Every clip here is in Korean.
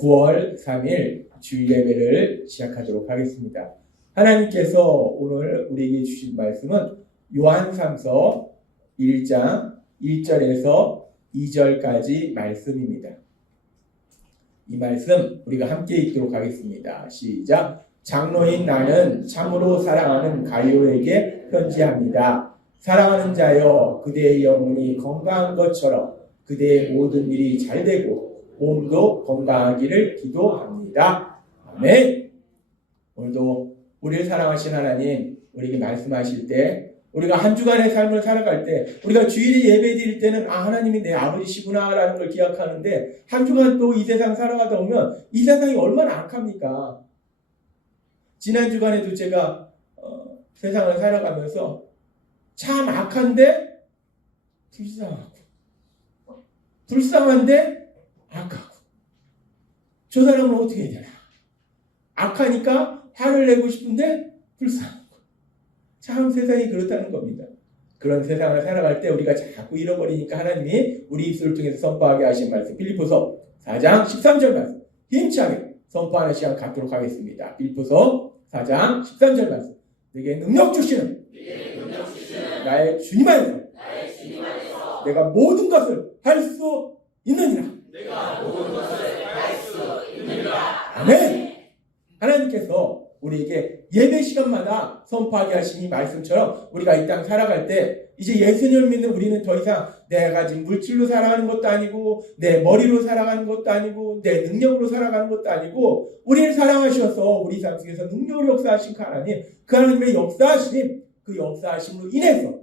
9월 3일 주일 예배를 시작하도록 하겠습니다. 하나님께서 오늘 우리에게 주신 말씀은 요한3서 1장 1절에서 2절까지 말씀입니다. 이 말씀 우리가 함께 읽도록 하겠습니다. 시작. 장로인 나는 참으로 사랑하는 가룟에게 편지합니다. 사랑하는 자여, 그대의 영혼이 건강한 것처럼 그대의 모든 일이 잘되고 몸도 건강하기를 기도합니다. 아멘. 오늘도 우리를 사랑하신 하나님, 우리에게 말씀하실 때, 우리가 한 주간의 삶을 살아갈 때, 우리가 주일에 예배 드릴 때는 하나님이 내 아버지시구나 라는 걸 기억하는데, 한 주간 또 이 세상 살아가다 보면 이 세상이 얼마나 악합니까? 지난 주간에도 제가 세상을 살아가면서 참 악한데 불쌍한데 악하고, 저 사람은 어떻게 해야 되나? 악하니까 화를 내고 싶은데 불쌍하고. 참 세상이 그렇다는 겁니다. 그런 세상을 살아갈 때 우리가 자꾸 잃어버리니까 하나님이 우리 입술을 통해서 선포하게 하신 말씀, 필리포서 4장 13절 말씀 힘차게 선포하는 시간 갖도록 하겠습니다. 필리포서 4장 13절 말씀. 내게 능력 주시는 나의 주님 안에서 내가 모든 것을 할 수 있느니라. 아멘. 하나님께서 우리에게 예배 시간마다 선포하게 하신 이 말씀처럼 우리가 이 땅 살아갈 때 이제 예수님을 믿는 우리는 더 이상 내가 지금 물질로 살아가는 것도 아니고 내 머리로 살아가는 것도 아니고 내 능력으로 살아가는 것도 아니고 우리를 사랑하셔서 우리 삶 속에서 능력으로 역사하신 그 하나님, 그 하나님의 역사하심, 그 역사하심으로 인해서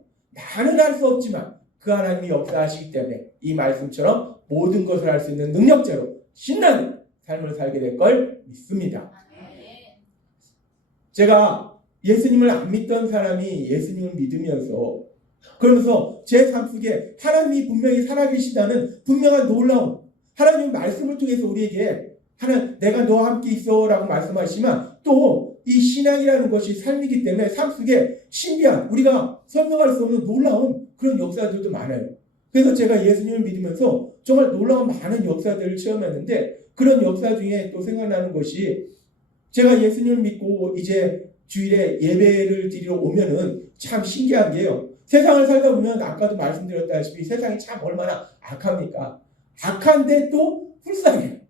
나는 할 수 없지만 그 하나님이 역사하시기 때문에 이 말씀처럼 모든 것을 할 수 있는 능력자로 신나는 삶을 살게 될 걸 믿습니다. 제가 예수님을 안 믿던 사람이 예수님을 믿으면서 그러면서 제 삶 속에 하나님이 분명히 살아계시다는 분명한 놀라움, 하나님의 말씀을 통해서 우리에게 내가 너와 함께 있어 라고 말씀하시지만 또 이 신앙이라는 것이 삶이기 때문에 삶 속에 신비한, 우리가 설명할 수 없는 놀라운 그런 역사들도 많아요. 그래서 제가 예수님을 믿으면서 정말 놀라운 많은 역사들을 체험했는데 그런 역사 중에 또 생각나는 것이 제가 예수님을 믿고 이제 주일에 예배를 드리러 오면은 참 신기한 게요. 세상을 살다 보면 아까도 말씀드렸다시피 세상이 참 얼마나 악합니까? 악한데 또 불쌍해요.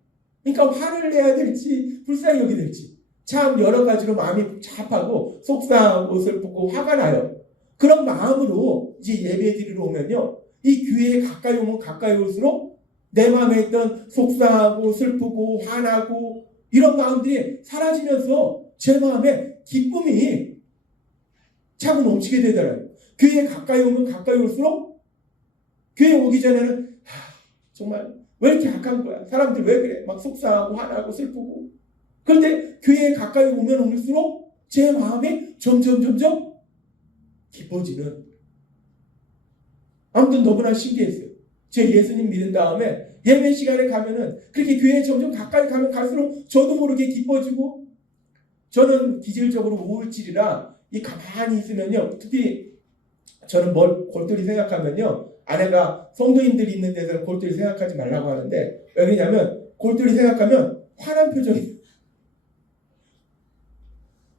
그러니까 화를 내야 될지 불쌍히 여기 될지 참 여러 가지로 마음이 착하고 속상하고 슬프고 화가 나요. 그런 마음으로 이제 예배 드리러 오면요. 이 교회에 가까이 오면 가까이 올수록 내 마음에 있던 속상하고 슬프고 화나고 이런 마음들이 사라지면서 제 마음에 기쁨이 차고 넘치게 되더라고요. 교회에 가까이 오면 가까이 올수록 교회 오기 전에는 정말 왜 이렇게 악한 거야? 사람들 왜 그래? 막 속상하고 화나고 슬프고. 그런데 교회에 가까이 오면 올수록 제 마음이 점점 기뻐지는. 아무튼 너무나 신기했어요. 제 예수님 믿은 다음에 예배 시간에 가면은 그렇게 교회에 점점 가까이 가면 갈수록 저도 모르게 기뻐지고, 저는 기질적으로 우울질이라 이 가만히 있으면요, 특히 저는 골똘히 생각하면요, 아내가 성도님들이 있는 데서는 골똘히 생각하지 말라고 하는데 왜 그러냐면 골똘히 생각하면 화난 표정이,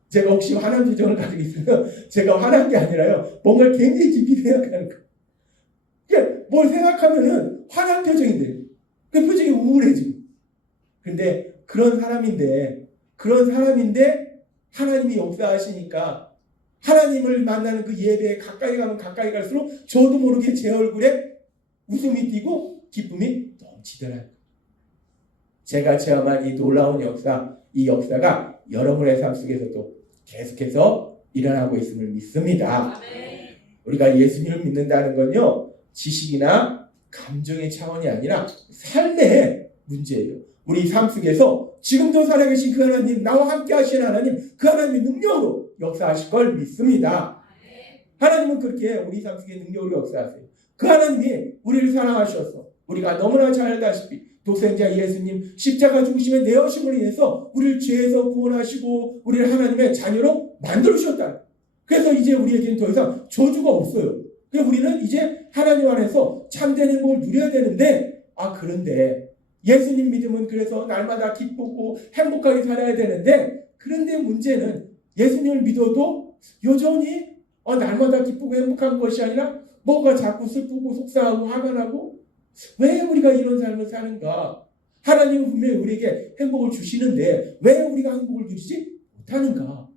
제가 혹시 화난 표정을 가지고 있으면 제가 화난 게 아니라요, 뭔가를 굉장히 깊이 생각하는 거예요. 그러니까 뭘 생각하면은 화난 표정인데 그 표정이 우울해지고. 근데 그런 사람인데 하나님이 역사하시니까 하나님을 만나는 그 예배에 가까이 가면 가까이 갈수록 저도 모르게 제 얼굴에 웃음이 띄고 기쁨이 넘치더라고요. 제가 체험한 이 놀라운 역사, 이 역사가 여러분의 삶 속에서도 계속해서 일어나고 있음을 믿습니다. 우리가 예수님을 믿는다는 건요, 지식이나 감정의 차원이 아니라 삶의 문제예요. 우리 삶 속에서 지금도 살아계신 그 하나님, 나와 함께 하시는 하나님, 그 하나님의 능력으로 역사하실 걸 믿습니다. 하나님은 그렇게 우리 삶 속에 능력으로 역사하세요. 그 하나님이 우리를 사랑하셔서 우리가 너무나 잘 알다시피 독생자 예수님 십자가 죽으심의 내어심으로 인해서 우리를 죄에서 구원하시고 우리를 하나님의 자녀로 만들어주셨다. 그래서 이제 우리에게는 더 이상 저주가 없어요. 그래서 우리는 이제 하나님 안에서 참된 행복을 누려야 되는데, 그런데 예수님 믿으면 그래서 날마다 기쁘고 행복하게 살아야 되는데, 그런데 문제는 예수님을 믿어도 여전히 날마다 기쁘고 행복한 것이 아니라 뭐가 자꾸 슬프고 속상하고 화가 나고, 왜 우리가 이런 삶을 사는가? 하나님은 분명히 우리에게 행복을 주시는데 왜 우리가 행복을 누리지 못하는가?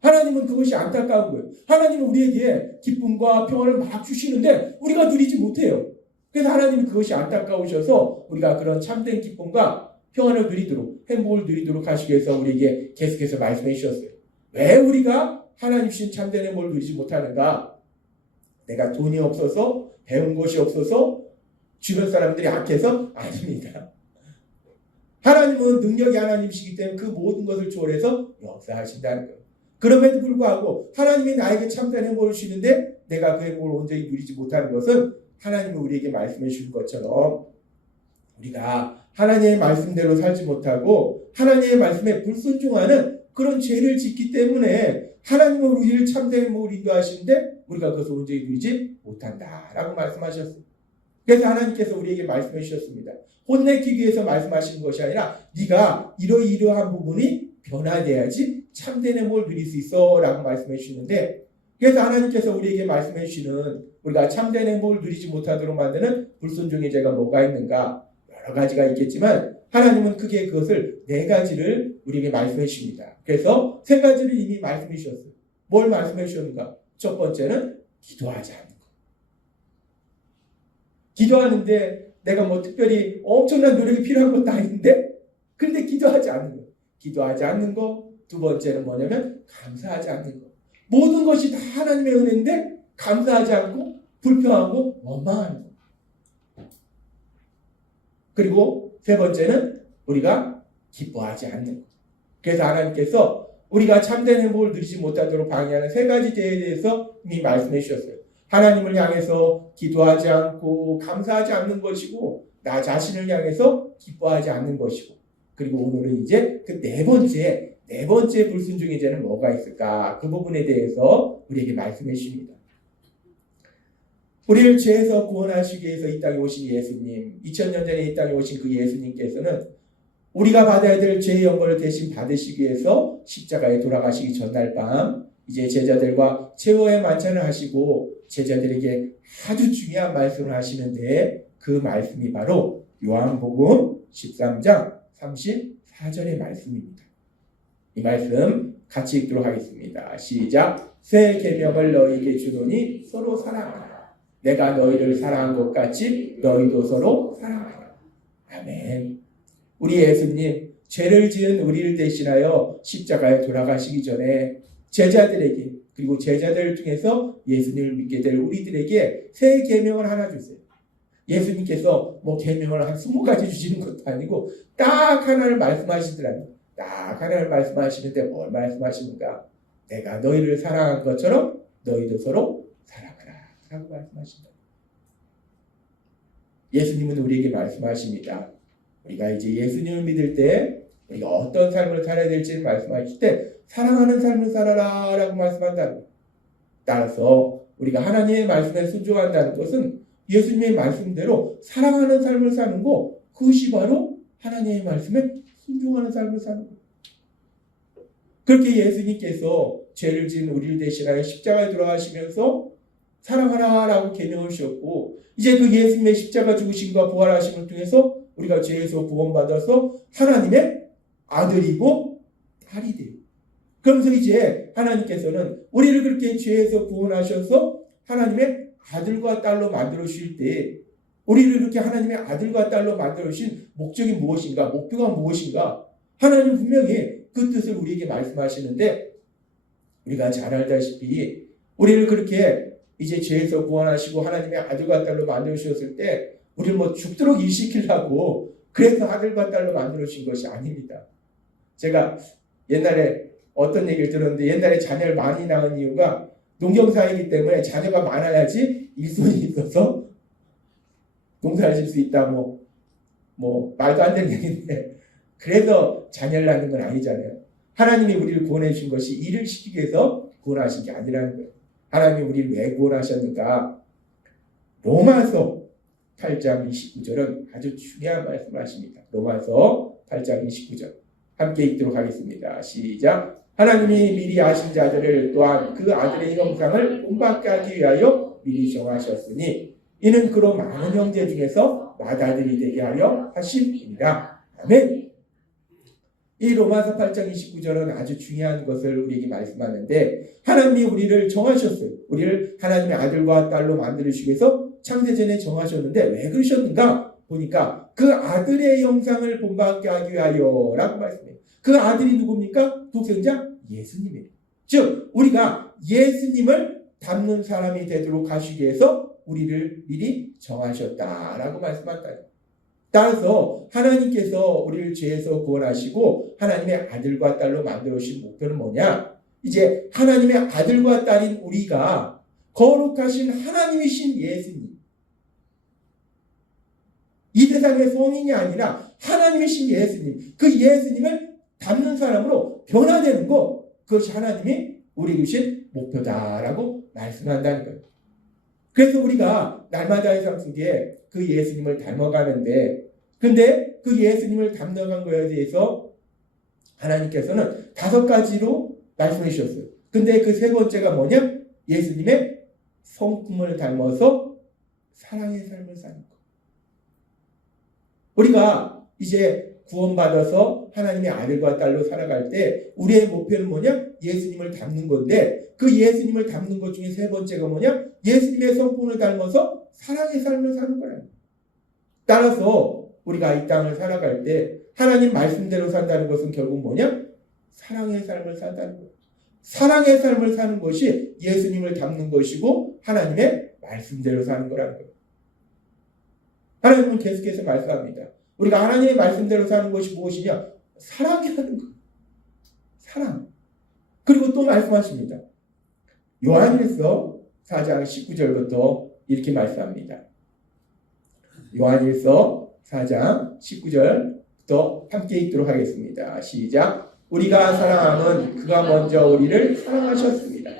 하나님은 그것이 안타까운 거예요. 하나님은 우리에게 기쁨과 평안을 막 주시는데 우리가 누리지 못해요. 그래서 하나님은 그것이 안타까우셔서 우리가 그런 참된 기쁨과 평안을 누리도록, 행복을 누리도록 하시기 위해서 우리에게 계속해서 말씀해 주셨어요. 왜 우리가 하나님 주신 참된 행복을 누리지 못하는가? 내가 돈이 없어서, 배운 것이 없어서, 주변 사람들이 악해서? 아닙니다. 하나님은 능력이 하나님이시기 때문에 그 모든 것을 초월해서 역사하신다는 거예요. 그럼에도 불구하고 하나님이 나에게 참된 행복을 주시는데 내가 그 행복을 온전히 누리지 못하는 것은 하나님이 우리에게 말씀해 주신 것처럼 우리가 하나님의 말씀대로 살지 못하고 하나님의 말씀에 불순종하는 그런 죄를 짓기 때문에 하나님은 우리를 참된 행복을 인도하시는데 우리가 그것을 온전히 누리지 못한다라고 말씀하셨습니다. 그래서 하나님께서 우리에게 말씀해 주셨습니다. 혼내키기 위해서 말씀하시는 것이 아니라 네가 이러이러한 부분이 변화돼야지 참된 행복을 누릴 수 있어 라고 말씀해 주시는데, 그래서 하나님께서 우리에게 말씀해 주시는 우리가 참된 행복을 누리지 못하도록 만드는 불순종의 죄가 뭐가 있는가? 여러 가지가 있겠지만 하나님은 크게 그것을 4가지를 우리에게 말씀해 주십니다. 그래서 3가지를 이미 말씀해 주셨어요. 뭘 말씀해 주셨는가? 첫 번째는 기도하지 않는 것. 기도하는데 내가 뭐 특별히 엄청난 노력이 필요한 것도 아닌데 그런데 기도하지 않는 것. 기도하지 않는 것. 두 번째는 뭐냐면 감사하지 않는 것. 모든 것이 다 하나님의 은혜인데 감사하지 않고 불평하고 원망하는 것. 그리고 3번째는 우리가 기뻐하지 않는 것. 그래서 하나님께서 우리가 참된 행복을 누리지 못하도록 방해하는 3가지 죄에 대해서 이미 말씀해 주셨어요. 하나님을 향해서 기도하지 않고 감사하지 않는 것이고, 나 자신을 향해서 기뻐하지 않는 것이고, 그리고 오늘은 이제 그 네 번째 불순종의 죄는 뭐가 있을까? 그 부분에 대해서 우리에게 말씀해 주십니다. 우리를 죄에서 구원하시기 위해서 이 땅에 오신 예수님, 2000년 전에 이 땅에 오신 그 예수님께서는 우리가 받아야 될 죄의 영광을 대신 받으시기 위해서 십자가에 돌아가시기 전날 밤 이제 제자들과 최후의 만찬을 하시고 제자들에게 아주 중요한 말씀을 하시는데, 그 말씀이 바로 요한복음 13장 34절의 말씀입니다. 이 말씀 같이 읽도록 하겠습니다. 시작. 새 계명을 너희에게 주노니 서로 사랑하라. 내가 너희를 사랑한 것 같이 너희도 서로 사랑하라. 아멘. 우리 예수님, 죄를 지은 우리를 대신하여 십자가에 돌아가시기 전에 제자들에게, 그리고 제자들을 통해서 예수님을 믿게 될 우리들에게 새 계명을 하나 주세요. 예수님께서 뭐 계명을 한 20가지 주시는 것도 아니고 딱 하나를 말씀하시더라고요. 딱 하나를 말씀하시는데 뭘 말씀하십니까? 내가 너희를 사랑한 것처럼 너희도 서로 사랑하라 라고 말씀하신다. 예수님은 우리에게 말씀하십니다. 우리가 이제 예수님을 믿을 때 우리가 어떤 삶을 살아야 될지를 말씀하실 때 사랑하는 삶을 살아라 라고 말씀한다는 거예요. 따라서 우리가 하나님의 말씀에 순종한다는 것은 예수님의 말씀대로 사랑하는 삶을 사는 거, 그것이 바로 하나님의 말씀에 순종하는 삶을 사는 거예요. 그렇게 예수님께서 죄를 지은 우리를 대신하여 십자가에 돌아가시면서 사랑하라 라고 계명을 주셨고, 이제 그 예수님의 십자가 죽으심과 부활하심을 통해서 우리가 죄에서 구원받아서 하나님의 아들이고 딸이 돼요. 그러면서 이제 하나님께서는 우리를 그렇게 죄에서 구원하셔서 하나님의 아들과 딸로 만들어 주실 때, 우리를 그렇게 하나님의 아들과 딸로 만들어 주신 목적이 무엇인가, 목표가 무엇인가, 하나님은 분명히 그 뜻을 우리에게 말씀하시는데, 우리가 잘 알다시피 우리를 그렇게 이제 죄에서 구원하시고 하나님의 아들과 딸로 만들어 주셨을 때 우리를 뭐 죽도록 일시키려고 그래서 아들과 딸로 만들어 주신 것이 아닙니다. 제가 옛날에 어떤 얘기를 들었는데, 옛날에 자녀를 많이 낳은 이유가 농경사이기 때문에 자녀가 많아야지 일손이 있어서 농사를 질 수 있다, 뭐 말도 안 되는 얘기인데, 그래서 자녀를 낳는 건 아니잖아요. 하나님이 우리를 구원해 주신 것이 일을 시키기 위해서 구원하신 게 아니라는 거예요. 하나님이 우리를 왜 구원하셨는가? 로마서 8장 29절은 아주 중요한 말씀을 하십니다. 로마서 8장 29절 함께 읽도록 하겠습니다. 시작. 하나님이 미리 아신 자들을 또한 그 아들의 형상을 본받게 하기 위하여 미리 정하셨으니 이는 그로 많은 형제 중에서 맏아들이 되게 하려 하심이니라. 아멘. 이 로마서 8장 29절은 아주 중요한 것을 우리에게 말씀하는데 하나님이 우리를 정하셨어요. 우리를 하나님의 아들과 딸로 만들으시기 위해서 창세전에 정하셨는데 왜 그러셨는가? 보니까 그 아들의 형상을 본받게 하기 위하여 라고 말씀해요. 그 아들이 누굽니까? 독생자 예수님이에요. 즉 우리가 예수님을 닮는 사람이 되도록 하시기 위해서 우리를 미리 정하셨다라고 말씀한다. 따라서 하나님께서 우리를 죄에서 구원하시고 하나님의 아들과 딸로 만들어주신 목표는 뭐냐? 이제 하나님의 아들과 딸인 우리가 거룩하신 하나님이신 예수님, 이 세상의 성인이 아니라 하나님이신 예수님, 그 예수님을 닮는 사람으로 변화되는 것, 그것이 하나님이 우리 주신 목표다라고 말씀한다는 거예요. 그래서 우리가 날마다의 삶 속에 그 예수님을 닮아가는데, 근데 그 예수님을 닮아간 거에 대해서 하나님께서는 5가지로 말씀해 주셨어요. 근데 그 3번째가 뭐냐? 예수님의 성품을 닮아서 사랑의 삶을 사는 것. 우리가 이제 구원받아서 하나님의 아들과 딸로 살아갈 때 우리의 목표는 뭐냐? 예수님을 닮는 건데 그 예수님을 닮는 것 중에 3번째가 뭐냐? 예수님의 성품을 닮아서 사랑의 삶을 사는 거예요. 따라서 우리가 이 땅을 살아갈 때 하나님 말씀대로 산다는 것은 결국 뭐냐? 사랑의 삶을 산다는 거예요. 사랑의 삶을 사는 것이 예수님을 닮는 것이고 하나님의 말씀대로 사는 거라는 거예요. 하나님은 계속해서 말씀합니다. 우리가 하나님의 말씀대로 사는 것이 무엇이냐? 사랑이라는 거예요. 사랑. 그리고 또 말씀하십니다. 요한일서 4장 19절부터 이렇게 말씀합니다. 요한일서 4장 19절부터 함께 읽도록 하겠습니다. 시작. 우리가 사랑함은 그가 먼저 우리를 사랑하셨습니다.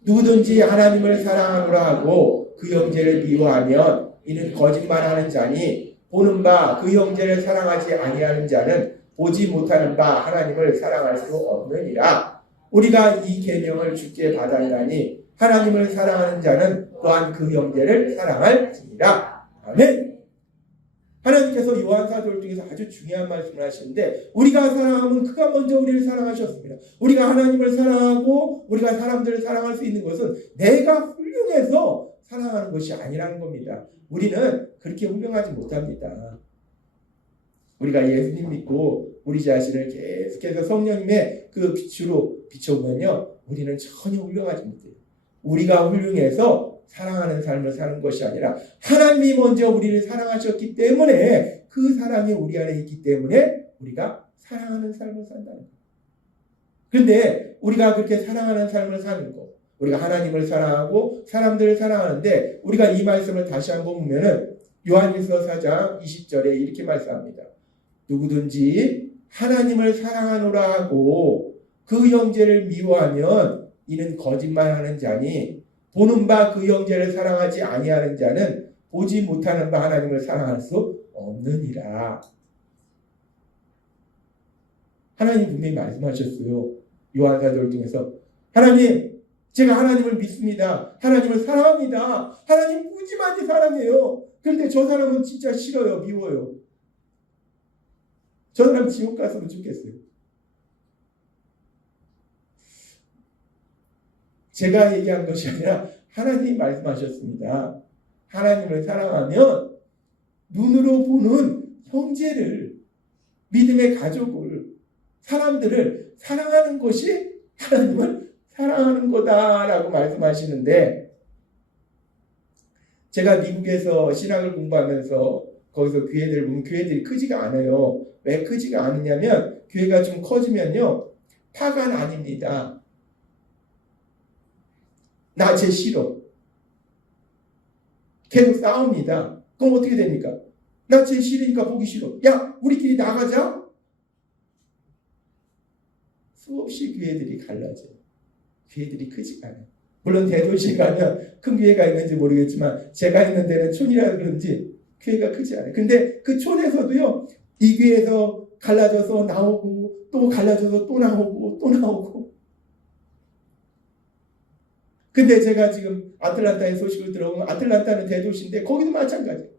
누구든지 하나님을 사랑하노라 하고 그 형제를 미워하면 이는 거짓말하는 자니 보는 바 그 형제를 사랑하지 아니하는 자는 보지 못하는 바 하나님을 사랑할 수 없느니라. 우리가 이 계명을 주께 받았나니 하나님을 사랑하는 자는 또한 그 형제를 사랑할지니라. 아멘. 하나님께서 요한사도를 통해서 아주 중요한 말씀을 하시는데 우리가 사랑하면 그가 먼저 우리를 사랑하셨습니다. 우리가 하나님을 사랑하고 우리가 사람들을 사랑할 수 있는 것은 내가 훌륭해서 사랑하는 것이 아니라는 겁니다. 우리는 그렇게 훌륭하지 못합니다. 우리가 예수님 믿고 우리 자신을 계속해서 성령님의 그 빛으로 비춰보면요, 우리는 전혀 훌륭하지 못해요. 우리가 훌륭해서 사랑하는 삶을 사는 것이 아니라 하나님이 먼저 우리를 사랑하셨기 때문에 그 사랑이 우리 안에 있기 때문에 우리가 사랑하는 삶을 산다는 거예요. 그런데 우리가 그렇게 사랑하는 삶을 사는 것, 우리가 하나님을 사랑하고 사람들을 사랑하는데 우리가 이 말씀을 다시 한번 보면은 요한일서 4장 20절에 이렇게 말씀합니다. 누구든지 하나님을 사랑하노라 하고 그 형제를 미워하면 이는 거짓말하는 자니 보는 바 그 형제를 사랑하지 아니하는 자는 보지 못하는 바 하나님을 사랑할 수 없느니라. 하나님 분명히 말씀하셨어요. 요한사도를 통해서 하나님, 제가 하나님을 믿습니다. 하나님을 사랑합니다. 하나님 무지만지 사랑해요. 그런데 저 사람은 진짜 싫어요. 미워요. 저 사람 지옥 갔으면 좋겠어요. 제가 얘기한 것이 아니라 하나님이 말씀하셨습니다. 하나님을 사랑하면 눈으로 보는 형제를, 믿음의 가족을, 사람들을 사랑하는 것이 하나님을 사랑하는 거다라고 말씀하시는데, 제가 미국에서 신학을 공부하면서 거기서 교회들을 보면 교회들이 크지가 않아요. 왜 크지가 않느냐면 교회가 좀 커지면요, 파간 아닙니다. 나 쟤 싫어. 계속 싸웁니다. 그럼 어떻게 됩니까? 나 쟤 싫으니까 보기 싫어. 야, 우리끼리 나가자. 수없이 교회들이 갈라져요. 교회들이 크지가 않아요. 물론 대도시에 가면 큰 교회가 있는지 모르겠지만 제가 있는 데는 촌이라 그런지 교회가 크지 않아요. 근데 그 촌에서도요, 이 교회에서 갈라져서 나오고, 또 갈라져서 또 나오고, 또 나오고. 근데 제가 지금 아틀란타의 소식을 들어보면, 아틀란타는 대도시인데, 거기도 마찬가지예요.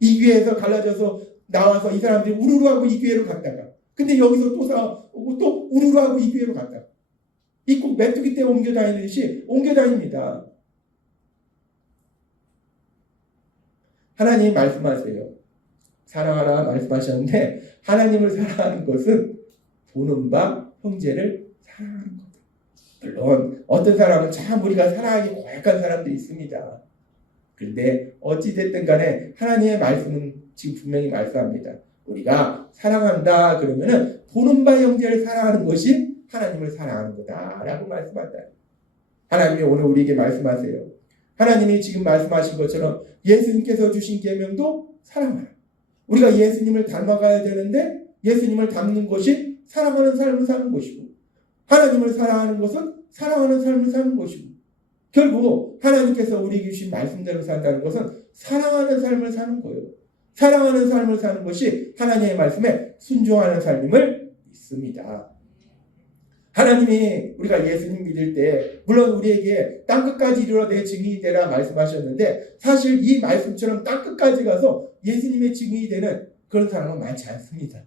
이 교회에서 갈라져서 나와서 이 사람들이 우르르하고 이 교회로 갔다가, 근데 여기서 또 싸우고, 또 우르르하고 이 교회로 갔다가, 이 꼭 메뚜기 떼 옮겨 다니듯이 옮겨 다닙니다. 하나님 말씀하세요. 사랑하라 말씀하셨는데, 하나님을 사랑하는 것은 보는 바 형제를 사랑하는 것. 물론 어떤 사람은 참 우리가 사랑하기 고약한 사람도 있습니다. 그런데 어찌됐든 간에 하나님의 말씀은 지금 분명히 말씀합니다. 우리가 사랑한다 그러면은 보는 바 형제를 사랑하는 것이 하나님을 사랑하는 거다라고 말씀한다. 하나님이 오늘 우리에게 말씀하세요. 하나님이 지금 말씀하신 것처럼 예수님께서 주신 계명도 사랑하라. 우리가 예수님을 닮아가야 되는데 예수님을 닮는 것이 사랑하는 삶을 사는 것이고, 하나님을 사랑하는 것은 사랑하는 삶을 사는 것이고, 결국 하나님께서 우리에게 주신 말씀대로 산다는 것은 사랑하는 삶을 사는 거예요. 사랑하는 삶을 사는 것이 하나님의 말씀에 순종하는 삶임을 믿습니다. 하나님이 우리가 예수님 믿을 때 물론 우리에게 땅끝까지 이르러 내 증인이 되라 말씀하셨는데, 사실 이 말씀처럼 땅끝까지 가서 예수님의 증인이 되는 그런 사람은 많지 않습니다.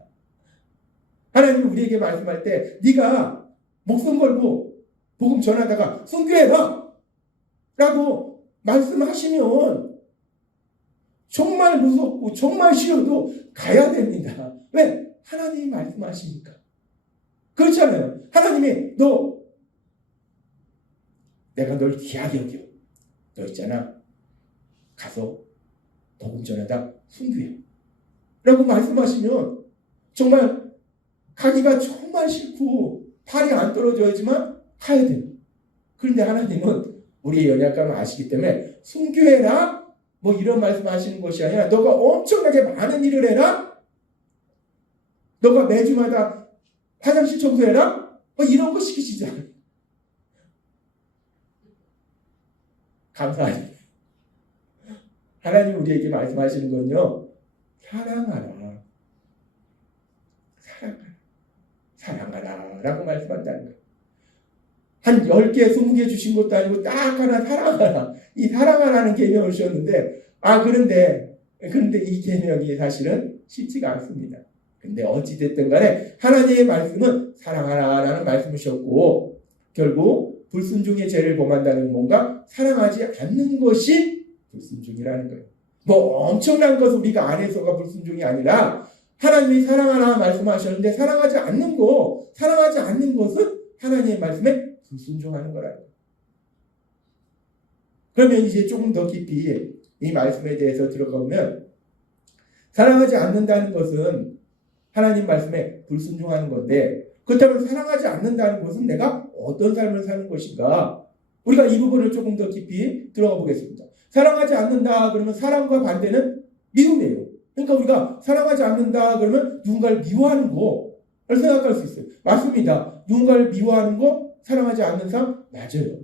하나님이 우리에게 말씀할 때 네가 목숨 걸고 복음 전하다가 순교해라 라고 말씀하시면 정말 무섭고 정말 싫어도 가야 됩니다. 왜? 하나님이 말씀하시니까. 그렇잖아요. 하나님이 내가 널 귀하게 여겨. 너 있잖아. 가서 복음 전하다 순교해. 라고 말씀하시면 정말 가기가 정말 싫고 팔이 안 떨어져야지만 가야 돼요. 그런데 하나님은 우리의 연약감을 아시기 때문에 순교해라 뭐 이런 말씀하시는 것이 아니라 너가 엄청나게 많은 일을 해라. 너가 매주마다 화장실 청소해라? 뭐 이런 거 시키시지 않아요. 감사하죠. 하나님 우리에게 말씀하시는 건요, 사랑하라. 사랑하라 라고 말씀한다는 거예요. 한 10개, 20개 주신 것도 아니고 딱 하나 사랑하라. 이 사랑하라는 계명을 주셨는데, 그런데 이 계명이 사실은 쉽지가 않습니다. 근데 어찌됐든 간에 하나님의 말씀은 사랑하라라는 말씀이셨고, 결국 불순종의 죄를 범한다는 뭔가 사랑하지 않는 것이 불순종이라는 거예요. 뭐 엄청난 것을 우리가 안 해서가 불순종이 아니라 하나님이 사랑하라 말씀하셨는데 사랑하지 않는 것은 하나님의 말씀에 불순종하는 거라는 거예요. 그러면 이제 조금 더 깊이 이 말씀에 대해서 들어가보면, 사랑하지 않는다는 것은 하나님 말씀에 불순종하는 건데, 그렇다면 사랑하지 않는다는 것은 내가 어떤 삶을 사는 것인가? 우리가 이 부분을 조금 더 깊이 들어가 보겠습니다. 사랑하지 않는다 그러면 사랑과 반대는 미움이에요. 그러니까 우리가 사랑하지 않는다 그러면 누군가를 미워하는 거를 생각할 수 있어요. 맞습니다. 누군가를 미워하는 거 사랑하지 않는 사람 맞아요.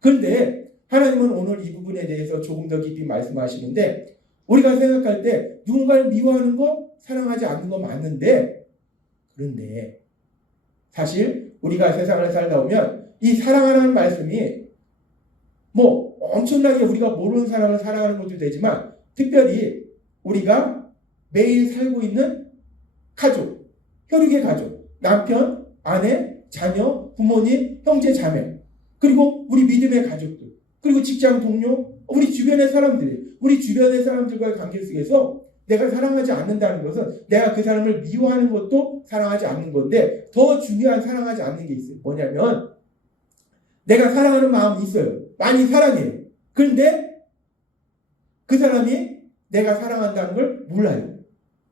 그런데 하나님은 오늘 이 부분에 대해서 조금 더 깊이 말씀하시는데, 우리가 생각할 때 누군가를 미워하는 거 사랑하지 않는 거 맞는데, 그런데 사실 우리가 세상을 살다 보면 이 사랑하라는 말씀이 뭐 엄청나게 우리가 모르는 사람을 사랑하는 것도 되지만, 특별히 우리가 매일 살고 있는 가족, 혈육의 가족, 남편, 아내, 자녀, 부모님, 형제, 자매, 그리고 우리 믿음의 가족들, 그리고 직장 동료, 우리 주변의 사람들과의 관계 속에서 내가 사랑하지 않는다는 것은 내가 그 사람을 미워하는 것도 사랑하지 않는 건데, 더 중요한 사랑하지 않는 게 있어요. 뭐냐면 내가 사랑하는 마음이 있어요. 많이 사랑해요. 그런데 그 사람이 내가 사랑한다는 걸 몰라요.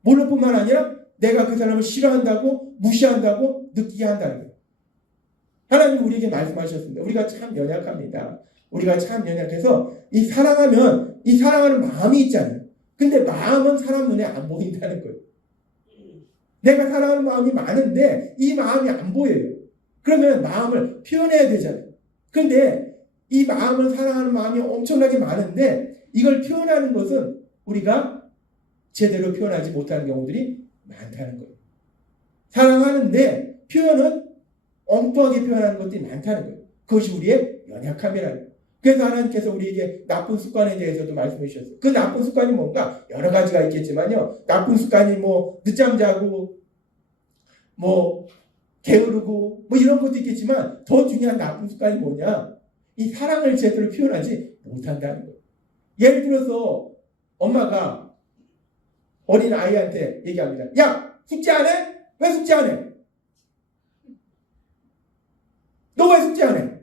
모를 뿐만 아니라 내가 그 사람을 싫어한다고, 무시한다고 느끼게 한다는 거예요. 하나님 우리에게 말씀하셨습니다. 우리가 참 연약합니다. 우리가 참 연약해서 이 사랑하는 마음이 있잖아요. 근데 마음은 사람 눈에 안 보인다는 거예요. 내가 사랑하는 마음이 많은데 이 마음이 안 보여요. 그러면 마음을 표현해야 되잖아요. 근데 이 사랑하는 마음이 엄청나게 많은데 이걸 표현하는 것은 우리가 제대로 표현하지 못하는 경우들이 많다는 거예요. 사랑하는데 표현은 엉뚱하게 표현하는 것들이 많다는 거예요. 그것이 우리의 연약함이라는 거예요. 그래서 하나님께서 우리에게 나쁜 습관에 대해서도 말씀해 주셨어요. 그 나쁜 습관이 뭔가 여러 가지가 있겠지만요. 나쁜 습관이 뭐 늦잠 자고 뭐 게으르고 뭐 이런 것도 있겠지만 더 중요한 나쁜 습관이 뭐냐? 이 사랑을 제대로 표현하지 못한다는 거예요. 예를 들어서 엄마가 어린 아이한테 얘기합니다. 야, 숙제 안 해? 왜 숙제 안 해? 너 왜 숙제 안 해?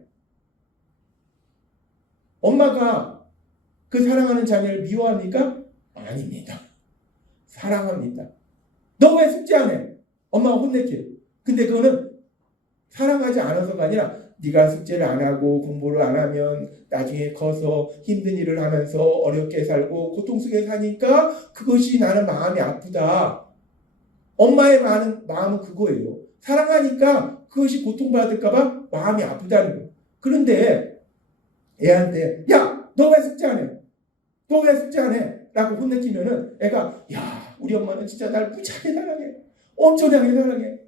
엄마가 그 사랑하는 자녀를 미워합니까? 아닙니다. 사랑합니다. 너 왜 숙제 안 해? 엄마가 혼낼게요. 근데 그거는 사랑하지 않아서가 아니라 네가 숙제를 안 하고 공부를 안 하면 나중에 커서 힘든 일을 하면서 어렵게 살고 고통 속에 사니까 그것이 나는 마음이 아프다. 엄마의 마음은 그거예요. 사랑하니까 그것이 고통받을까 봐 마음이 아프다는 거예요. 그런데 애한테 야, 너 왜 숙제 안 해? 너 왜 숙제 안 해? 라고 혼내키면은 애가 야, 우리 엄마는 진짜 날 무지하게 사랑해. 엄청나게 사랑해.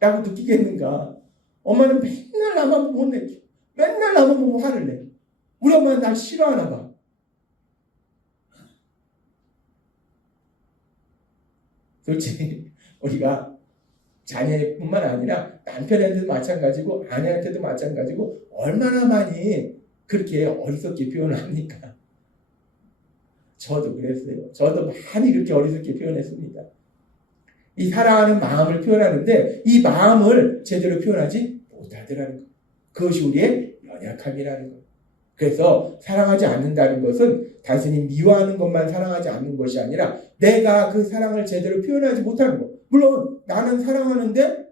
라고 느끼겠는가? 엄마는 맨날 나만 보고 혼내켜. 맨날 나만 보고 화를 내. 우리 엄마는 날 싫어하나 봐. 솔직히 우리가 자녀뿐만 아니라 남편한테도 마찬가지고 아내한테도 마찬가지고 얼마나 많이 그렇게 어리석게 표현을 합니까? 저도 그랬어요. 저도 많이 그렇게 어리석게 표현했습니다. 이 사랑하는 마음을 표현하는데 이 마음을 제대로 표현하지 못하더라는 것. 그것이 우리의 연약함이라는 것. 그래서 사랑하지 않는다는 것은 단순히 미워하는 것만 사랑하지 않는 것이 아니라 내가 그 사랑을 제대로 표현하지 못하는 것. 물론 나는 사랑하는데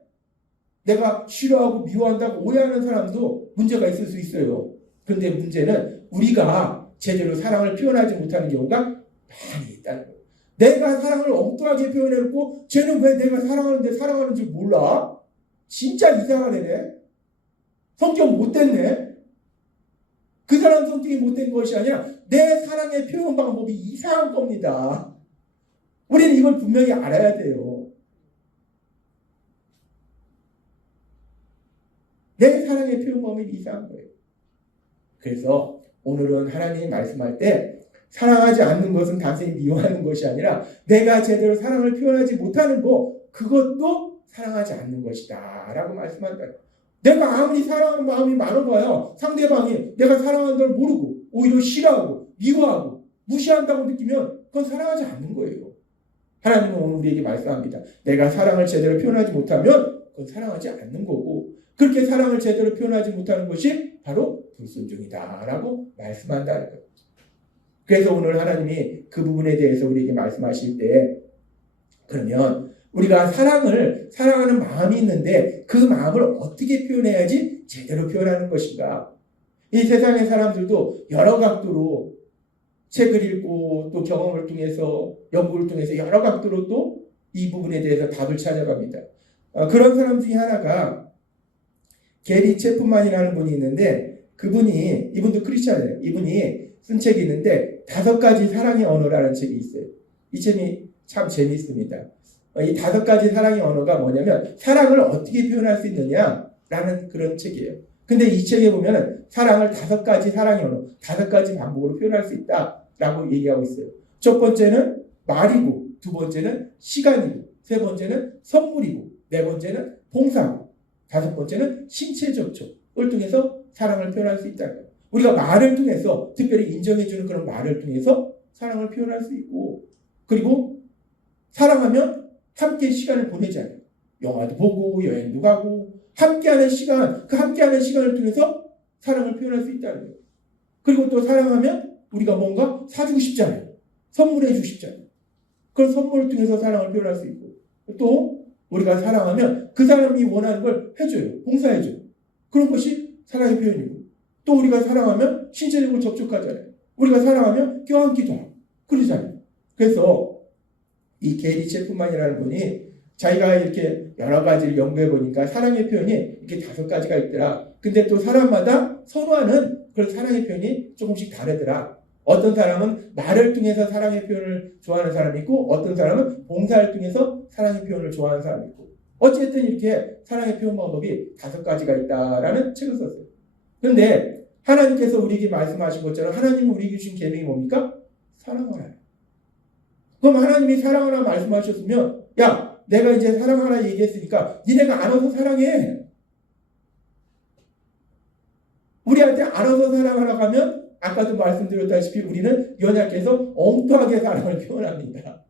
내가 싫어하고 미워한다고 오해하는 사람도 문제가 있을 수 있어요. 그런데 문제는 우리가 제대로 사랑을 표현하지 못하는 경우가 많이 있다는 거예요. 내가 사랑을 엉뚱하게 표현해놓고 쟤는 왜 내가 사랑하는데 사랑하는 줄 몰라? 진짜 이상한 애네. 성격 못됐네. 그 사람 성격이 못된 것이 아니라 내 사랑의 표현 방법이 이상한 겁니다. 우리는 이걸 분명히 알아야 돼요. 내 사랑의 표현 방법이 이상한 거예요. 그래서 오늘은 하나님이 말씀할 때 사랑하지 않는 것은 단순히 미워하는 것이 아니라 내가 제대로 사랑을 표현하지 못하는 것, 그것도 사랑하지 않는 것이다 라고 말씀한다. 내가 아무리 사랑하는 마음이 많아봐야 상대방이 내가 사랑하는 걸 모르고 오히려 싫어하고 미워하고 무시한다고 느끼면 그건 사랑하지 않는 거예요. 하나님은 오늘 우리에게 말씀합니다. 내가 사랑을 제대로 표현하지 못하면 그건 사랑하지 않는 거고 그렇게 사랑을 제대로 표현하지 못하는 것이 바로 불순종이다 라고 말씀한다는 거예요. 그래서 오늘 하나님이 그 부분에 대해서 우리에게 말씀하실 때 그러면 우리가 사랑하는 마음이 있는데 그 마음을 어떻게 표현해야지 제대로 표현하는 것인가? 이 세상의 사람들도 여러 각도로 책을 읽고 또 경험을 통해서 연구를 통해서 여러 각도로 또 이 부분에 대해서 답을 찾아갑니다. 그런 사람 중에 하나가 게리 체프만이라는 분이 있는데 이분도 크리스찬이에요. 이분이 쓴 책이 있는데 5가지 사랑의 언어라는 책이 있어요. 이 책이 참 재미있습니다. 이 5가지 사랑의 언어가 뭐냐면 사랑을 어떻게 표현할 수 있느냐라는 그런 책이에요. 근데 이 책에 보면 사랑을 5가지 사랑의 언어, 5가지 방법으로 표현할 수 있다라고 얘기하고 있어요. 첫 번째는 말이고, 두 번째는 시간이고, 세 번째는 선물이고, 네 번째는 봉사고, 5번째는 신체 접촉을 통해서 사랑을 표현할 수 있다는 거예요. 우리가 말을 통해서 특별히 인정해주는 그런 말을 통해서 사랑을 표현할 수 있고 그리고 사랑하면 함께 시간을 보내잖아요. 영화도 보고 여행도 가고 함께하는 시간, 그 함께하는 시간을 통해서 사랑을 표현할 수 있다는 거예요. 그리고 또 사랑하면 우리가 뭔가 사주고 싶잖아요. 선물해주고 싶잖아요. 그런 선물을 통해서 사랑을 표현할 수 있고 또 우리가 사랑하면 그 사람이 원하는 걸 해줘요. 봉사해줘요. 그런 것이 사랑의 표현이고 또 우리가 사랑하면 신체적으로 접촉하잖아요. 우리가 사랑하면 껴안기도 하고 그러잖아요. 그래서 이 게리 체프만이라는 분이 자기가 이렇게 여러 가지를 연구해 보니까 사랑의 표현이 이렇게 5가지가 있더라. 근데 또 사람마다 선호하는 그런 사랑의 표현이 조금씩 다르더라. 어떤 사람은 말을 통해서 사랑의 표현을 좋아하는 사람이 있고 어떤 사람은 봉사를 통해서 사랑의 표현을 좋아하는 사람이 있고 어쨌든 이렇게 사랑의 표현 방법이 5가지가 있다라는 책을 썼어요. 그런데 하나님께서 우리에게 말씀하신 것처럼 하나님은 우리에게 주신 계명이 뭡니까? 사랑하라. 그럼 하나님이 사랑하라 말씀하셨으면 야 내가 이제 사랑하라 얘기했으니까 니네가 알아서 사랑해. 우리한테 알아서 사랑하라고 하면 아까도 말씀드렸다시피 우리는 연약해서 엉뚱하게 사랑을 표현합니다.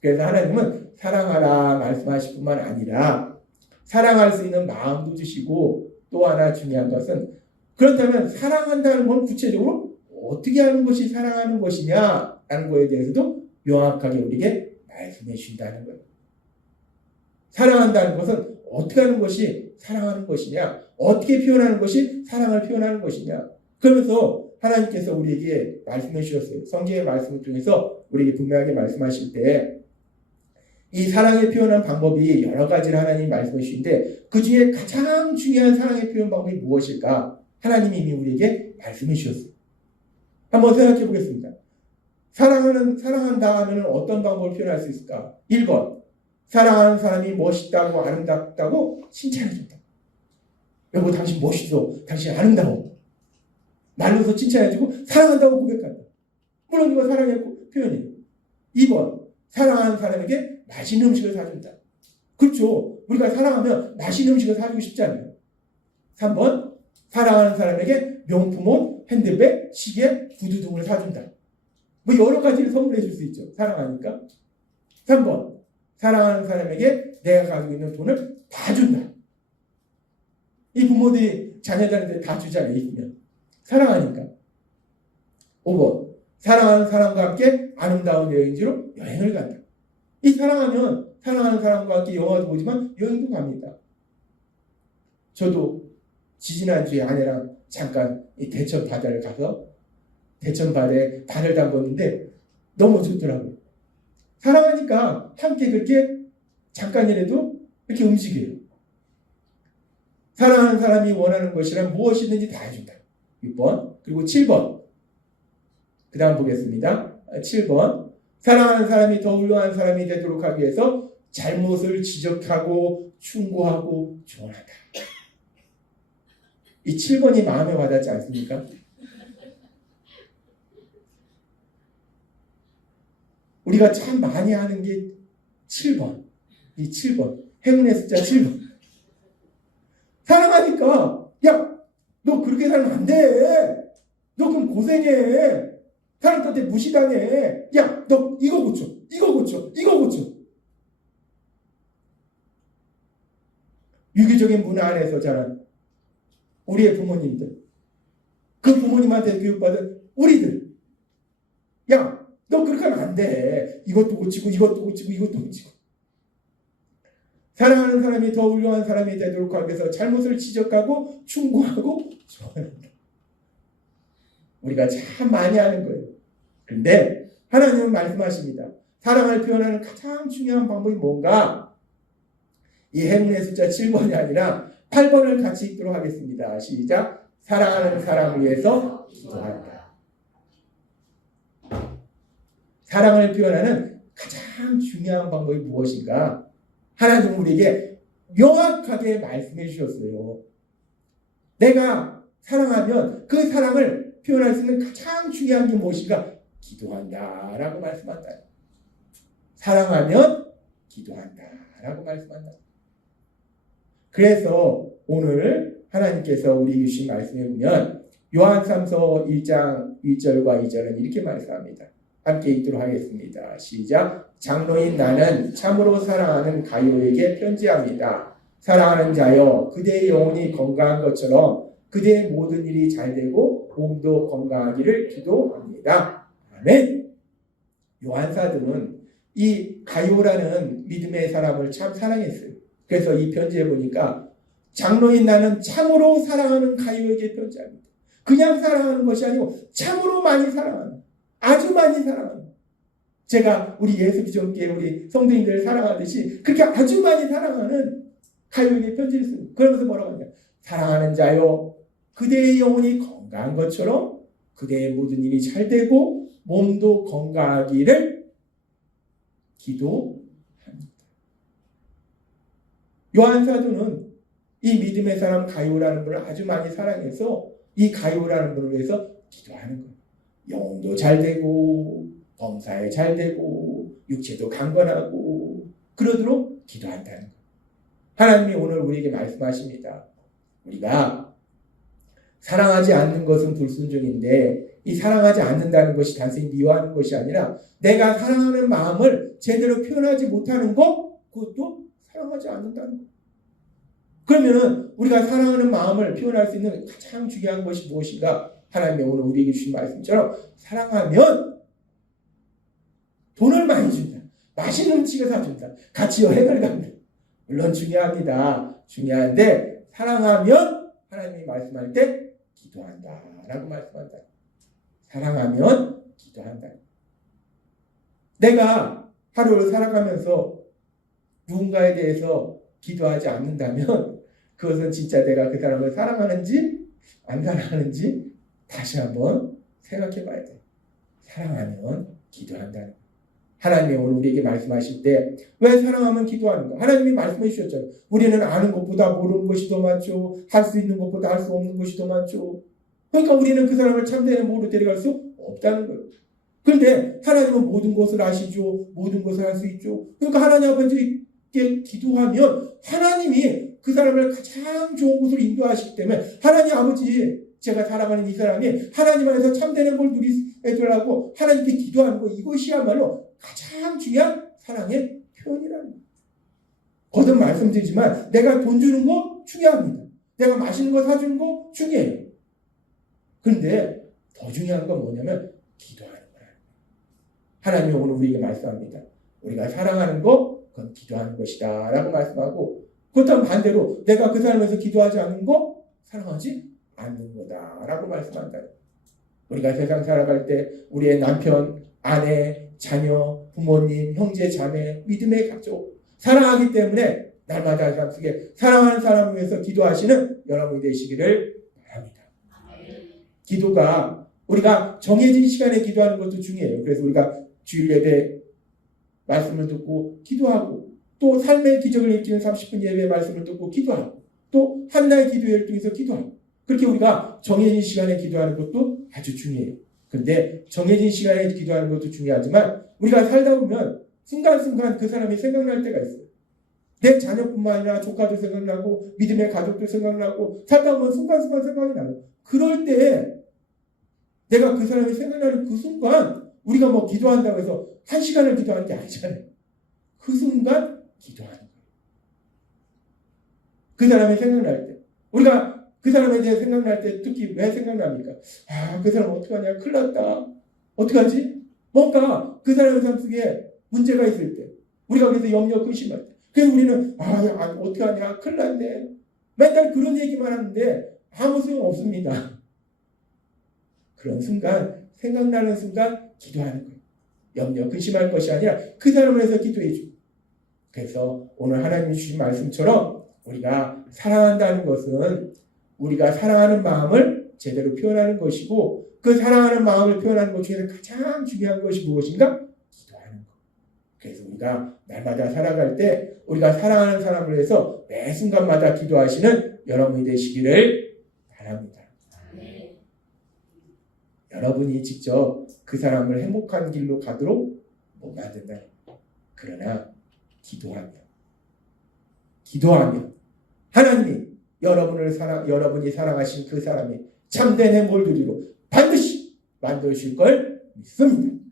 그래서 하나님은 사랑하라 말씀하실 뿐만 아니라 사랑할 수 있는 마음도 주시고 또 하나 중요한 것은 그렇다면 사랑한다는 건 구체적으로 어떻게 하는 것이 사랑하는 것이냐라는 거에 대해서도 명확하게 우리에게 말씀해 주신다는 거예요. 사랑한다는 것은 어떻게 하는 것이 사랑하는 것이냐, 어떻게 표현하는 것이 사랑을 표현하는 것이냐. 그러면서 하나님께서 우리에게 말씀해 주셨어요. 성경의 말씀을 통해서 우리에게 분명하게 말씀하실 때 이 사랑을 표현하는 방법이 여러 가지를 하나님이 말씀해 주시는데 그 중에 가장 중요한 사랑의 표현 방법이 무엇일까? 하나님이 이미 우리에게 말씀해 주셨어요. 한번 생각해 보겠습니다. 사랑한다 하면 어떤 방법을 표현할 수 있을까? 1번, 사랑하는 사람이 멋있다고 아름답다고 칭찬해준다. 여보 당신 멋있어. 당신 아름다워. 말로서 칭찬해주고 사랑한다고 고백한다. 물론 이거 사랑의 표현이에요. 2번, 사랑하는 사람에게 맛있는 음식을 사준다. 그렇죠. 우리가 사랑하면 맛있는 음식을 사주고 싶지 않아요. 3번, 사랑하는 사람에게 명품 옷, 핸드백, 시계, 구두 등을 사준다. 뭐 여러 가지를 선물해 줄 수 있죠. 사랑하니까. 3번, 사랑하는 사람에게 내가 가지고 있는 돈을 다 준다. 이 부모들이 자녀들한테 다 주잖아요. 있으면. 사랑하니까. 5번, 사랑하는 사람과 함께 아름다운 여행지로 여행을 간다. 이 사랑하면 사랑하는 사람과 함께 영화도 보지만 여행도 갑니다. 저도 지지난주에 아내랑 잠깐 이 대천 바다를 가서 대천 바다에 발을 담궜는데 너무 좋더라고요. 사랑하니까 함께 그렇게 잠깐이라도 이렇게 움직여요. 사랑하는 사람이 원하는 것이란 무엇이든지 다 해준다. 6번. 그리고 7번. 그 다음 보겠습니다. 7번. 사랑하는 사람이 더 훌륭한 사람이 되도록 하기 위해서 잘못을 지적하고 충고하고 조언한다. 이 7번이 마음에 와닿지 않습니까? 우리가 참 많이 하는 게 7번. 이 7번. 행운의 숫자 7번. 사랑하니까 야, 너 그렇게 살면 안 돼. 너 그럼 고생해. 사람한테 무시당해. 야, 너 이거 고쳐. 이거 고쳐. 이거 고쳐. 유교적인 문화 안에서 자란 우리의 부모님들. 그 부모님한테 교육받은 우리들. 야, 너 그렇게 하면 안 돼. 이것도 고치고 이것도 고치고 이것도 고치고. 사랑하는 사람이 더 훌륭한 사람이 되도록 하기 위해서 잘못을 지적하고 충고하고 조언한다. 우리가 참 많이 하는 거예요. 그런데 하나님은 말씀하십니다. 사랑을 표현하는 가장 중요한 방법이 뭔가? 이 행운의 숫자 7번이 아니라 8번을 같이 읽도록 하겠습니다. 시작. 사랑하는 사람을 위해서 기도한다. 사랑을 표현하는 가장 중요한 방법이 무엇인가? 하나님은 우리에게 명확하게 말씀해 주셨어요. 내가 사랑하면 그 사랑을 표현할 수 있는 가장 중요한 게 무엇인가? 기도한다 라고 말씀한다. 사랑하면 기도한다 라고 말씀한다. 그래서 오늘 하나님께서 우리에게 주신 말씀에 보면 요한 3서 1장 1절과 2절은 이렇게 말씀합니다. 함께 읽도록 하겠습니다. 시작. 장로인 나는 참으로 사랑하는 가요에게 편지합니다. 사랑하는 자여, 그대의 영혼이 건강한 것처럼 그대의 모든 일이 잘되고 몸도 건강하기를 기도합니다. 아멘. 요한사도는 이 가요라는 믿음의 사람을 참 사랑했어요. 그래서 이 편지에 보니까 장로인 나는 참으로 사랑하는 가요에게 편지합니다. 그냥 사랑하는 것이 아니고 참으로 많이 사랑하는, 아주 많이 사랑하는. 제가 우리 예수기존교회 우리 성도님들을 사랑하듯이 그렇게 아주 많이 사랑하는 가요에게 편지를 씁니다. 그러면서 뭐라고 하냐? 사랑하는 자요, 그대의 영혼이 건강한 것처럼 그대의 모든 일이 잘 되고 몸도 건강하기를 기도합니다. 요한 사도는 이 믿음의 사람 가이오라는 분을 아주 많이 사랑해서 이 가이오라는 분을 위해서 기도하는 거예요. 영혼도 잘 되고 범사에 잘 되고 육체도 강건하고 그러도록 기도한다는 거예요. 하나님이 오늘 우리에게 말씀하십니다. 우리가 사랑하지 않는 것은 불순종인데 이 사랑하지 않는다는 것이 단순히 미워하는 것이 아니라 내가 사랑하는 마음을 제대로 표현하지 못하는 것, 그것도 사랑하지 않는다는 것. 그러면 우리가 사랑하는 마음을 표현할 수 있는 가장 중요한 것이 무엇인가? 하나님이 오늘 우리에게 주신 말씀처럼 사랑하면 돈을 많이 준다. 맛있는 음식을 사준다. 같이 여행을 간다. 물론 중요합니다. 중요한데 사랑하면 하나님이 말씀할 때 기도한다 라고 말씀한다. 사랑하면 기도한다. 내가 하루를 살아가면서 누군가에 대해서 기도하지 않는다면 그것은 진짜 내가 그 사람을 사랑하는지 안 사랑하는지 다시 한번 생각해 봐야 돼. 사랑하면 기도한다는 거예요. 하나님이 오늘 우리에게 말씀하실 때 왜 사랑하면 기도하는가? 하나님이 말씀해 주셨잖아요. 우리는 아는 것보다 모르는 것이 더 많죠. 할 수 있는 것보다 할 수 없는 것이 더 많죠. 그러니까 우리는 그 사람을 참되는 모로 데려갈 수 없다는 거예요. 그런데 하나님은 모든 것을 아시죠. 모든 것을 할 수 있죠. 그러니까 하나님 아버지께 기도하면 하나님이 그 사람을 가장 좋은 곳으로 인도하시기 때문에 하나님 아버지 제가 사랑하는 이 사람이 하나님 안에서 참되는 걸 누리게 해주려고 하나님께 기도하는 거 이것이야말로 가장 중요한 사랑의 표현이라는 거예요. 거듭 말씀드리지만 내가 돈 주는 거 중요합니다. 내가 맛있는 거 사주는 거 중요해요. 그런데 더 중요한 건 뭐냐면 기도하는 거예요. 하나님이 오늘 우리에게 말씀합니다. 우리가 사랑하는 거 그건 기도하는 것이다 라고 말씀하고 그렇다면 반대로 내가 그 사람에서 기도하지 않는 거 사랑하지 않는 거다 라고 말씀한다. 우리가 세상 살아갈 때 우리의 남편, 아내, 자녀, 부모님, 형제, 자매, 믿음의 가족 사랑하기 때문에 날마다 삶 속에 사랑하는 사람을 위해서 기도하시는 여러분이 되시기를 바랍니다. 기도가 우리가 정해진 시간에 기도하는 것도 중요해요. 그래서 우리가 주일 예배 말씀을 듣고 기도하고 또 삶의 기적을 일으키는 30분 예배 말씀을 듣고 기도하고 또 한나의 기도회를 통해서 기도하고 그렇게 우리가 정해진 시간에 기도하는 것도 아주 중요해요. 그런데 정해진 시간에 기도하는 것도 중요하지만 우리가 살다 보면 순간순간 그 사람이 생각날 때가 있어요. 내 자녀뿐만 아니라 조카도 생각나고 믿음의 가족도 생각나고 살다 보면 순간순간 생각이 나요. 그럴 때 내가 그 사람이 생각나는 그 순간 우리가 뭐 기도한다고 해서 1시간을 기도하는 게 아니잖아요. 그 순간 기도하는 거예요. 그 사람이 생각날 때 우리가 그 사람에 대해 생각날 때 특히 왜 생각납니까? 그 사람 어떡하냐? 큰일 났다. 어떡하지? 뭔가 그 사람의 삶 속에 문제가 있을 때 우리가 그래서 염려 근심할 때 그래서 우리는 어떡하냐? 큰일 났네. 맨날 그런 얘기만 하는데 아무 소용 없습니다. 그런 순간 생각나는 순간 기도하는 거예요. 염려 근심할 것이 아니라 그 사람을 위해서 기도해 줘. 그래서 오늘 하나님이 주신 말씀처럼 우리가 사랑한다는 것은 우리가 사랑하는 마음을 제대로 표현하는 것이고 그 사랑하는 마음을 표현하는 것 중에서 가장 중요한 것이 무엇인가? 기도하는 것. 그래서 우리가 날마다 살아갈 때 우리가 사랑하는 사람을 위해서 매 순간마다 기도하시는 여러분이 되시기를 바랍니다. 네. 여러분이 직접 그 사람을 행복한 길로 가도록 못 만든다. 그러나 기도하면 하나님이 여러분이 사랑하신 그 사람이 참된 행복을 누리고 반드시 만드실 걸 믿습니다.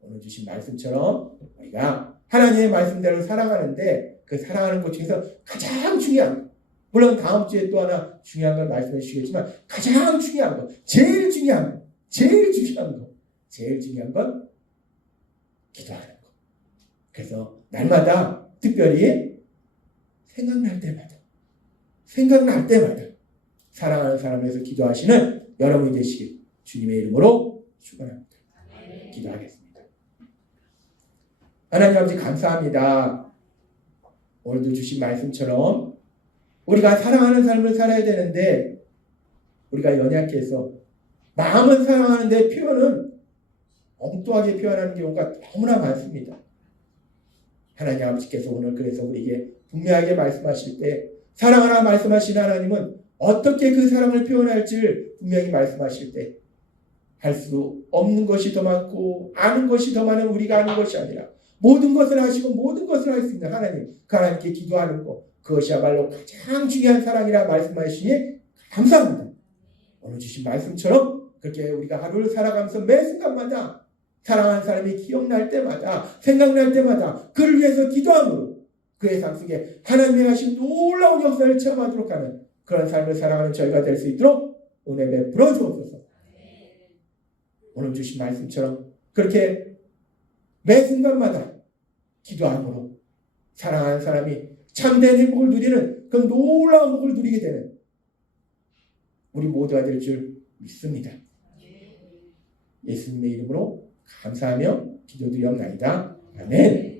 오늘 주신 말씀처럼 우리가 하나님의 말씀대로 살아가는데 그 살아가는 것 중에서 가장 중요한 물론 다음 주에 또 하나 중요한 걸 말씀해 주시겠지만 가장 중요한 것 제일 중요한 건 기도하는 것. 그래서 날마다 특별히 생각날 때마다 사랑하는 사람을 위해서 기도하시는 여러분이 되시길 주님의 이름으로 축원합니다. 기도하겠습니다. 하나님 아버지 감사합니다. 오늘도 주신 말씀처럼 우리가 사랑하는 삶을 살아야 되는데 우리가 연약해서 마음은 사랑하는데 표현은 엉뚱하게 표현하는 경우가 너무나 많습니다. 하나님 아버지께서 오늘 그래서 우리에게 분명하게 말씀하실 때 사랑하라 말씀하신 하나님은 어떻게 그 사랑을 표현할지를 분명히 말씀하실 때 할 수 없는 것이 더 많고 아는 것이 더 많은 우리가 아는 것이 아니라 모든 것을 하시고 모든 것을 할 수 있는 하나님, 그 하나님께 기도하는 것, 그것이야말로 가장 중요한 사랑이라 말씀하시니 감사합니다. 오늘 주신 말씀처럼 그렇게 우리가 하루를 살아가면서 매 순간마다 사랑하는 사람이 기억날 때마다 생각날 때마다 그를 위해서 기도함으로 그의 삶 속에 하나님의 하신 놀라운 역사를 체험하도록 하는 그런 삶을 살아가는 저희가 될 수 있도록 은혜 베풀어 주옵소서. 오늘 주신 말씀처럼 그렇게 매 순간마다 기도함으로 사랑하는 사람이 참된 행복을 누리는 그 놀라운 행복을 누리게 되는 우리 모두가 될 줄 믿습니다. 예수님의 이름으로 감사하며 기도드리옵나이다. 아멘.